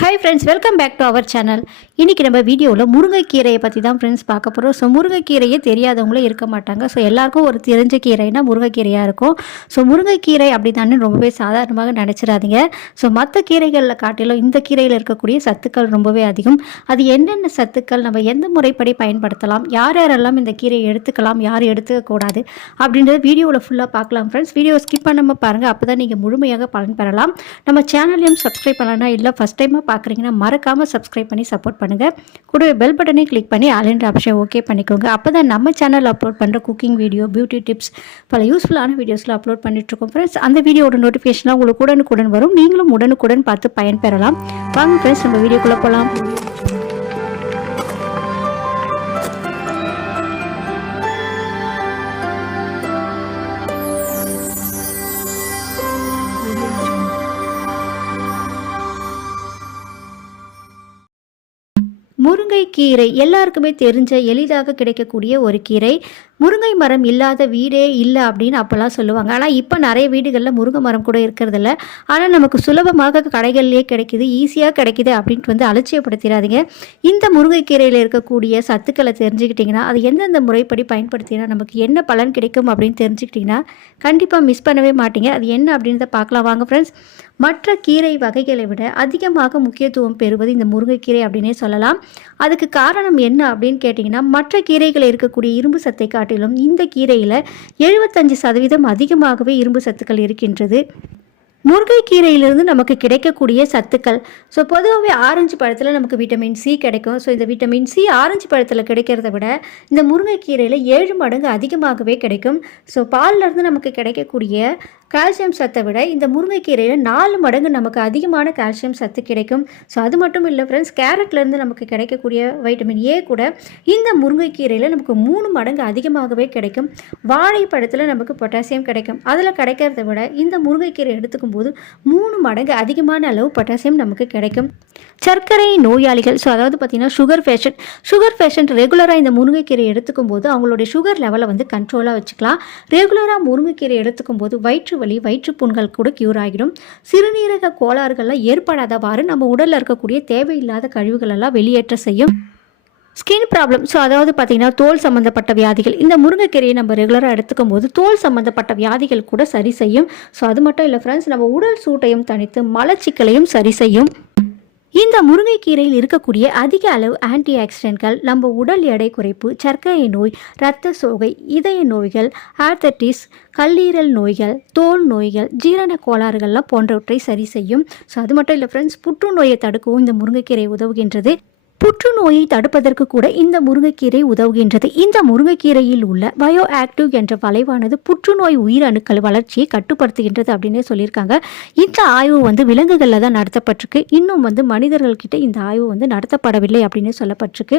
Hi friends welcome back to our channel இன்றைக்கி நம்ம வீடியோவில் முருங்கைக்கீரையை பற்றி தான் ஃப்ரெண்ட்ஸ் பார்க்க போகிறோம் ஸோ முருங்கைக்கீரையே தெரியாதவங்களே இருக்க மாட்டாங்க. ஸோ எல்லாருக்கும் ஒரு தெரிஞ்ச கீரைனா முருங்கைக்கீரையாக இருக்கும். ஸோ முருங்கைக்கீரை அப்படி தானே ரொம்பவே சாதாரணமாக நினச்சிடாதீங்க. ஸோ மற்ற கீரைகளில் காட்டிலும் இந்த கீரையில் இருக்கக்கூடிய சத்துக்கள் ரொம்பவே அதிகம். அது என்னென்ன சத்துக்கள் நம்ம எந்த முறைப்படி பயன்படுத்தலாம் யார் யாரெல்லாம் இந்த கீரையை எடுத்துக்கலாம் யார் எடுத்துக்கக்கூடாது அப்படின்றது வீடியோவில் ஃபுல்லாக பார்க்கலாம் ஃப்ரெண்ட்ஸ் வீடியோ ஸ்கிப் பண்ணாமல் பாருங்கள் அப்போ தான் நீங்கள் முழுமையாக பலன் பெறலாம். நம்ம சேனலையும் சப்ஸ்கிரைப் பண்ணலாம் இல்லை ஃபஸ்ட் டைமாக பார்க்குறீங்கன்னா மறக்காமல் சப்ஸ்கிரைப் பண்ணி சப்போர்ட் பண்ணுங்கள் கூடவே பெல் பட்டனை கிளிக் பண்ணி ஆலன்ற ஆப்ஷன் ஓகே பண்ணிக்கோங்க. அப்போ தான் நம்ம சேனல் அப்லோட் பண்ணுற குக்கிங் வீடியோ பியூட்டி டிப்ஸ் பல யூஸ்ஃபுல்லான வீடியோஸ்லாம் அப்லோட் பண்ணிட்டுருக்கோம் ஃப்ரெண்ட்ஸ் அந்த வீடியோட நோட்டிஃபிகேஷனாக உங்களுக்கு உடனுக்குடன் வரும். நீங்களும் உடனுக்குடன் பார்த்து பயன்பெறலாம். வாங்க ஃப்ரெண்ட்ஸ் நம்ம வீடியோக்குள்ளே போகலாம் முருங்கைக்கீரை எல்லாருக்குமே தெரிஞ்ச எளிதாக கிடைக்கக்கூடிய ஒரு கீரை. முருங்கை மரம் இல்லாத வீடே இல்லை அப்படின்னு அப்போல்லாம் சொல்லுவாங்க. ஆனால் இப்போ நிறைய வீடுகளில் முருங்கை மரம் கூட இருக்கிறதில்ல. ஆனால் நமக்கு சுலபமாக கடைகள்லேயே கிடைக்குது ஈஸியாக கிடைக்குது அப்படின்ட்டு வந்து அலட்சியப்படுத்திடாதீங்க இந்த முருங்கைக்கீரையில் இருக்கக்கூடிய சத்துக்களை தெரிஞ்சுக்கிட்டிங்கன்னா அது எந்தெந்த முறைப்படி பயன்படுத்தினா நமக்கு என்ன பலன் கிடைக்கும் அப்படின்னு தெரிஞ்சுக்கிட்டிங்கன்னா கண்டிப்பாக மிஸ் பண்ணவே மாட்டீங்க. அது என்ன அப்படின்றத பார்க்கலாம். வாங்க ஃப்ரெண்ட்ஸ் மற்ற கீரை வகைகளை விட அதிகமாக முக்கியத்துவம் பெறுவது இந்த முருங்கைக்கீரை அப்படின்னே சொல்லலாம். அதுக்கு காரணம் என்ன அப்படின்னு கேட்டிங்கன்னா மற்ற கீரைகளில் இருக்கக்கூடிய இரும்பு சத்தை காட்டிலும் இந்த கீரையில் எழுபத்தஞ்சு சதவீதம் அதிகமாகவே இரும்பு சத்துக்கள் இருக்கின்றது. முருங்கைக்கீரையிலிருந்து நமக்கு கிடைக்கக்கூடிய சத்துக்கள். ஸோ பொதுவாகவே ஆரஞ்சு பழத்தில் நமக்கு விட்டமின் சி கிடைக்கும். ஸோ இந்த விட்டமின் சி ஆரஞ்சு பழத்தில் கிடைக்கிறத விட இந்த முருங்கைக்கீரையில் ஏழு மடங்கு அதிகமாகவே கிடைக்கும். ஸோ பாலிலிருந்து நமக்கு கிடைக்கக்கூடிய கால்சியம் சத்தை விட இந்த முருங்கைக்கீரையில் நாலு மடங்கு நமக்கு அதிகமான கால்சியம் சத்து கிடைக்கும். ஸோ அது மட்டும் இல்லை ஃப்ரெண்ட்ஸ் கேரட்லேருந்து நமக்கு கிடைக்கக்கூடிய வைட்டமின் ஏ கூட இந்த முருங்கைக்கீரையில் நமக்கு மூணு மடங்கு அதிகமாகவே கிடைக்கும். வாழைப்பழத்தில் நமக்கு பொட்டாசியம் கிடைக்கும். அதில் கிடைக்கிறத விட இந்த முருங்கைக்கீரை எடுத்துக்கும் போது மூணு மடங்கு அதிகமான அளவு பொட்டாசியம் நமக்கு கிடைக்கும். சர்க்கரை நோயாளிகள் ஸோ அதாவது பார்த்திங்கன்னா சுகர் பேஷண்ட் சுகர் பேஷண்ட் ரெகுலராக இந்த முருங்கைக்கீரை எடுத்துக்கும் போது அவங்களுடைய சுகர் லெவலை வந்து கண்ட்ரோலாக வச்சுக்கலாம். ரெகுலராக முருங்கைக்கீரை எடுத்துக்கும் போது வயிற்று வலி வயிற்றுப்புண்கள் கூட க்யூர் ஆகிடும். சிறுநீரக கோளாறுகள்லாம் ஏற்படாதவாறு நம்ம உடலில் இருக்கக்கூடிய தேவையில்லாத கழிவுகள் எல்லாம் வெளியேற்ற செய்யும். ஸ்கின் ப்ராப்ளம் ஸோ அதாவது பார்த்திங்கன்னா தோல் சம்மந்தப்பட்ட வியாதிகள். இந்த முருங்கைக்கீரையை நம்ம ரெகுலராக எடுத்துக்கும் போது தோல் சம்மந்தப்பட்ட வியாதிகள் கூட சரி செய்யும். ஸோ அது மட்டும் இல்லை ஃப்ரெண்ட்ஸ் நம்ம உடல் சூட்டையும் தனித்து மலச்சிக்கலையும் சரி செய்யும். இந்த முருங்கைக்கீரையில் இருக்கக்கூடிய அதிக அளவு ஆன்டி ஆக்சிடென்ட்கள் நம்ம உடல் எடை குறைப்பு சர்க்கரை நோய் இரத்த சோகை இதய நோய்கள் ஆர்த்தட்டிஸ் கல்லீரல் நோய்கள் தோல் நோய்கள் ஜீரண கோளாறுகள்லாம் போன்றவற்றை சரி செய்யும். ஸோ அது மட்டும் இல்லை ஃப்ரெண்ட்ஸ் புற்றுநோயை தடுக்கவும் இந்த முருங்கைக்கீரை உதவுகின்றது. புற்றுநோயை தடுப்பதற்கு கூட இந்த முருங்கைக்கீரை உதவுகின்றது. இந்த முருங்கைக்கீரையில் உள்ள பயோ ஆக்டிவ் என்ற வளைவானது புற்றுநோய் உயிரணுக்கள் வளர்ச்சியை கட்டுப்படுத்துகின்றது அப்படின்னு சொல்லியிருக்காங்க. இந்த ஆய்வு வந்து விலங்குகளில் தான் நடத்தப்பட்டிருக்கு. இன்னும் வந்து மனிதர்கள்கிட்ட இந்த ஆய்வு வந்து நடத்தப்படவில்லை அப்படின்னு சொல்லப்பட்டிருக்கு.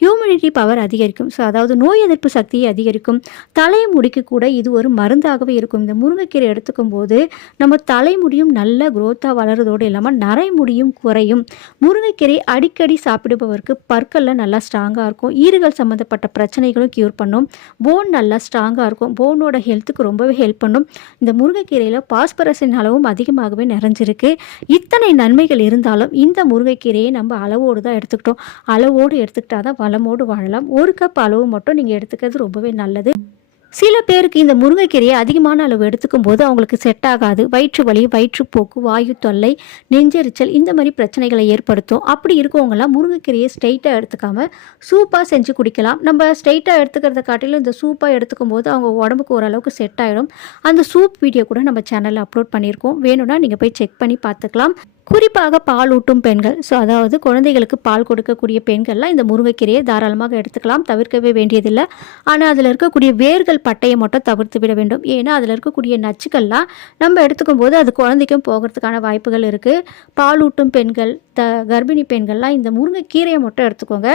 ஹியூமினிட்டி பவர் அதிகரிக்கும். ஸோ அதாவது நோய் எதிர்ப்பு சக்தியை அதிகரிக்கும். தலைமுடிக்கு கூட இது ஒரு மருந்தாகவே இருக்கும். இந்த முருங்கைக்கீரை எடுத்துக்கும் போது நம்ம தலைமுடியும் நல்ல குரோத்தாக வளர்றதோடு இல்லாமல் நரைமுடியும் குறையும். முருங்கைக்கீரை அடிக்கடி சாப்பிடுபவருக்கு பற்களில் நல்லா ஸ்ட்ராங்காக இருக்கும். ஈறுகள் சம்மந்தப்பட்ட பிரச்சனைகளும் க்யூர் பண்ணும். போன் நல்லா ஸ்ட்ராங்காக இருக்கும். போனோட ஹெல்த்துக்கு ரொம்பவே ஹெல்ப் பண்ணும். இந்த முருங்கைக்கீரையில் பாஸ்பரஸின் அளவும் அதிகமாகவே நிறைஞ்சிருக்கு. இத்தனை நன்மைகள் இருந்தாலும் இந்த முருங்கைக்கீரையை நம்ம அளவோடு தான் எடுத்துக்கிட்டோம். அளவோடு எடுத்துக்கிட்டால் தான் நலமோடு வாழலாம். ஒரு கப் அளவு மட்டும் நீங்கள் எடுத்துக்கிறது ரொம்பவே நல்லது. சில பேருக்கு இந்த முருங்கைக்கீரையை அதிகமான அளவு எடுத்துக்கும் போது அவங்களுக்கு செட் ஆகாது. வயிற்று வலி வயிற்றுப்போக்கு வாயு தொல்லை நெஞ்செரிச்சல் இந்த மாதிரி பிரச்சனைகளை ஏற்படுத்தும். அப்படி இருக்கவங்களாம் முருங்கைக்கீரையை ஸ்ட்ரைட்டாக எடுத்துக்காம சூப்பாக செஞ்சு குடிக்கலாம். நம்ம ஸ்ட்ரைட்டாக எடுத்துக்கிறத காட்டிலும் இந்த சூப்பாக எடுத்துக்கும் போது அவங்க உடம்புக்கு ஓரளவுக்கு செட் ஆகிடும் அந்த சூப் வீடியோ கூட நம்ம சேனலில் அப்லோட் பண்ணியிருக்கோம். வேணும்னா நீங்கள் போய் செக் பண்ணி பார்த்துக்கலாம். குறிப்பாக பால் ஊட்டும் பெண்கள். ஸோ அதாவது குழந்தைகளுக்கு பால் கொடுக்கக்கூடிய பெண்கள்லாம் இந்த முருங்கைக்கீரையை தாராளமாக எடுத்துக்கலாம் தவிர்க்கவே வேண்டியதில்லை. ஆனால் அதில் இருக்கக்கூடிய வேர்கள் பட்டையை மட்டும் தவிர்த்து விட வேண்டும். ஏன்னா அதில் இருக்கக்கூடிய நச்சுக்கள்லாம் நம்ம எடுத்துக்கும் போது அது குழந்தைக்கும் போகிறதுக்கான வாய்ப்புகள் இருக்குது பாலூட்டும் பெண்கள் த கர்ப்பிணி பெண்கள்லாம் இந்த முருங்கைக்கீரையை மட்டும் எடுத்துக்கோங்க.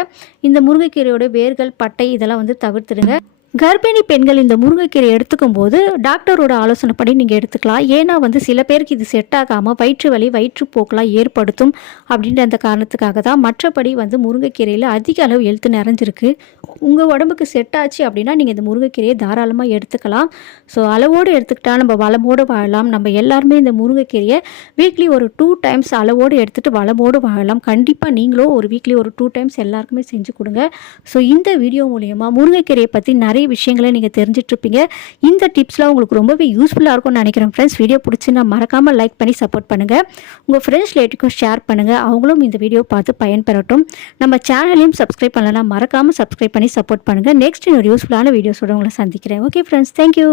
இந்த முருங்கைக்கீரையோட வேர்கள் பட்டை இதெல்லாம் வந்து தவிர்த்துடுங்க. கர்ப்பிணி பெண்கள் இந்த முருங்கைக்கீரை எடுத்துக்கும் போது டாக்டரோட ஆலோசனைப்படி நீங்கள் எடுத்துக்கலாம். ஏன்னா வந்து சில பேருக்கு இது செட் ஆகாமல் வயிற்று வலி வயிற்றுப்போக்கெலாம் ஏற்படுத்தும் அப்படின்ற அந்த காரணத்துக்காக தான் மற்றபடி வந்து முருங்கைக்கீரையில் அதிக அளவு எழுத்து நிறைஞ்சிருக்கு. உங்கள் உடம்புக்கு செட் ஆச்சு அப்படின்னா நீங்கள் இந்த முருங்கைக்கீரையை தாராளமாக எடுத்துக்கலாம். ஸோ அளவோடு எடுத்துக்கிட்டால் நம்ம வளமோடு வாழலாம். நம்ம எல்லாருமே இந்த முருங்கைக்கீரையை வீக்லி ஒரு டூ டைம்ஸ் அளவோடு எடுத்துகிட்டு வளமோடு வாழலாம். கண்டிப்பாக நீங்களும் ஒரு வீக்லி ஒரு டூ டைம்ஸ் எல்லாருக்குமே செஞ்சு கொடுங்க. ஸோ இந்த வீடியோ மூலயமா முருங்கைக்கீரையை பற்றி நிறைய விஷயங்களை நீங்கள் தெரிஞ்சிட்ருப்பீங்க. இந்த டிப்ஸ்லாம் உங்களுக்கு ரொம்பவே யூஸ்ஃபுல்லாக இருக்கும்னு நினைக்கிறேன் ஃப்ரெண்ட்ஸ் வீடியோ பிடிச்சின்னா மறக்காமல் லைக் பண்ணி சப்போர்ட் பண்ணுங்கள் உங்கள் ஃப்ரெண்ட்ஸ் ரிலேட்டிவ்க்கும் ஷேர் பண்ணுங்கள் அவங்களும் இந்த வீடியோ பார்த்து பயன்பெறட்டும். நம்ம சேனலையும் சப்ஸ்கிரைப் பண்ணலாம் மறக்காமல் சப்ஸ்கிரைப் பண்ணி சப்போர்ட் பண்ணுங்கள் நெக்ஸ்ட் இன்னொரு யூஸ்ஃபுல்லான வீடியோஸோட உங்களை சந்திக்கிறேன். Okay friends thank you